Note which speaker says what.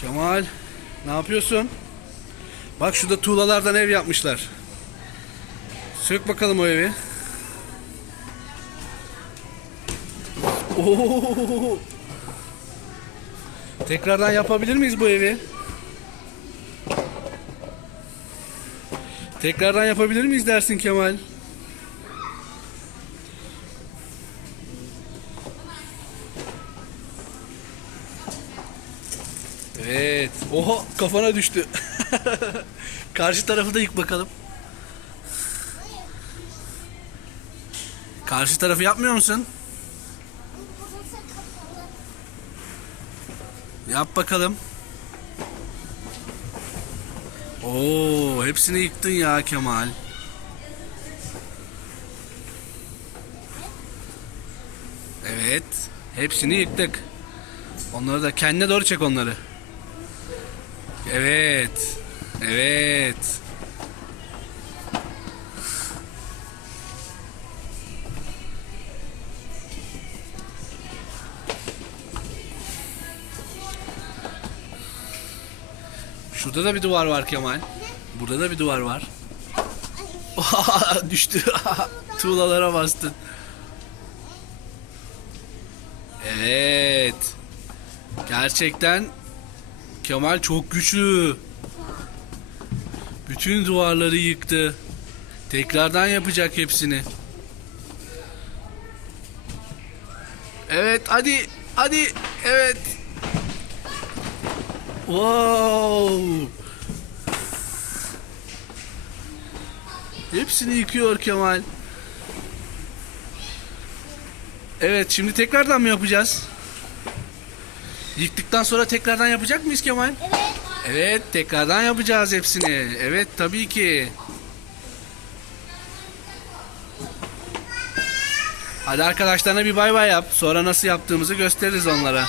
Speaker 1: Kemal ne yapıyorsun? Bak şurada tuğlalardan ev yapmışlar. Sök bakalım o evi. Oo! Tekrardan yapabilir miyiz bu evi? Tekrardan yapabilir miyiz dersin Kemal? Evet. Oha kafana düştü. Karşı tarafı da yık bakalım. Karşı tarafı yapmıyor musun? Yap bakalım. Oo, hepsini yıktın ya Kemal. Evet, hepsini yıktık. Onları da kendine doğru çek onları. Evet. Evet. Şurada da bir duvar var Kemal. Burada da bir duvar var. Düştü. Tuğlalara bastın. Evet. Gerçekten Kemal çok güçlü. Bütün duvarları yıktı. Tekrardan yapacak hepsini. Evet hadi hadi evet. Wow. Hepsini yıkıyor Kemal. Evet şimdi tekrardan mı yapacağız? Yıktıktan sonra tekrardan yapacak mıyız Kemal?
Speaker 2: Evet.
Speaker 1: Evet tekrardan yapacağız hepsini. Evet tabii ki. Hadi arkadaşlarına bir bay bay yap. Sonra nasıl yaptığımızı gösteririz onlara.